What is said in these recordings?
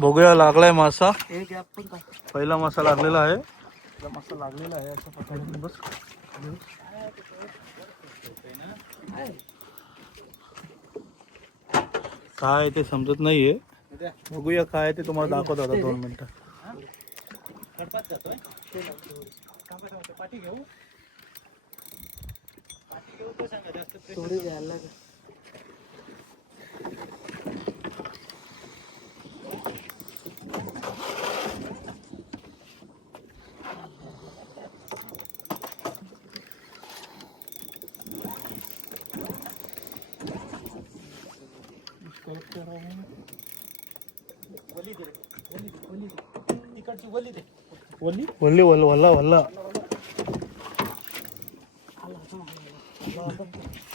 बघूया लागलाय मासा. एक गॅप पण टाक. पहिला मासा लागलेला आहे. मासा लागलेला आहे अशा प्रकारे. बस काय ते समजत नाहीये. बघूया काय ते तुम्हाला दाखवत आता 2 मिनिटं. थोडी द्यायला लागेल. वल्ली वल्ला वल्ला.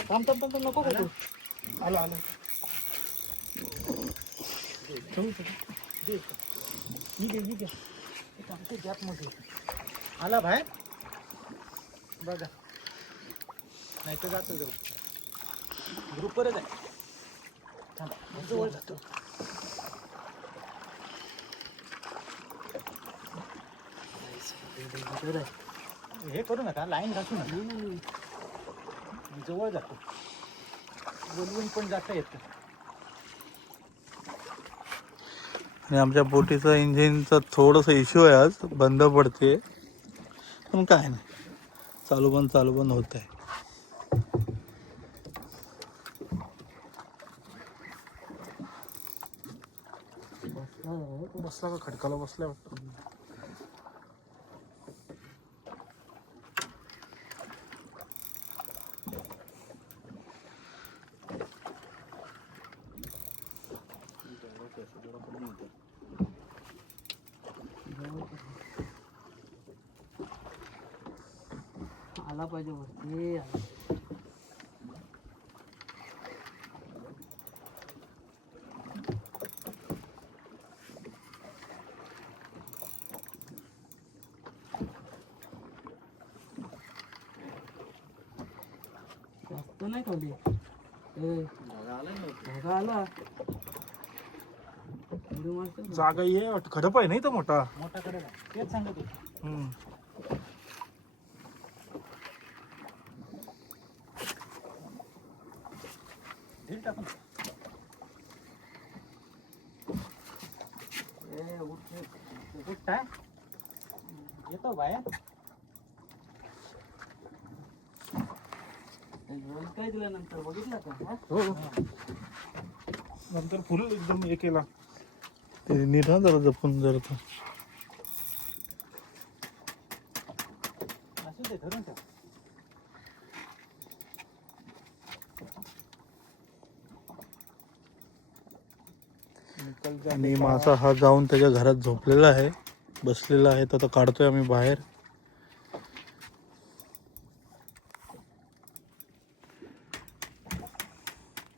थांब नको करू. आला गॅप मध्ये आला बाहेर बघा. नाही तर जातो ग्रुप वरच आहे. जवळ जातो. हे करू नका, लाईन घासू नका. जवळ जातो. बोलवून पण जाता येतं. आणि आमच्या बोटीचं इंजिनचं थोडंसं इश्यू आहे. आज बंद पडते पण काय नाही, चालू बंद होत आहे. बसला का खडकाला बसला वाटतं. आला पाहिजे वरती. जास्त नाही खाली. आला जागा ये खडप आहे नाही तर मोठा कडे तेच सांगत होतो. येतो बाहेर. काय दिलं नंतर बघितलं का? हो नंतर फुल एकदम हे केला. ते नीट ना जरा जपून जरा. असू दे, धरून ठेव. आणि मासा हा जाऊन त्याच्या घरात झोपलेला आहे, बसलेला आहे. तर आता काढतोय आम्ही बाहेर.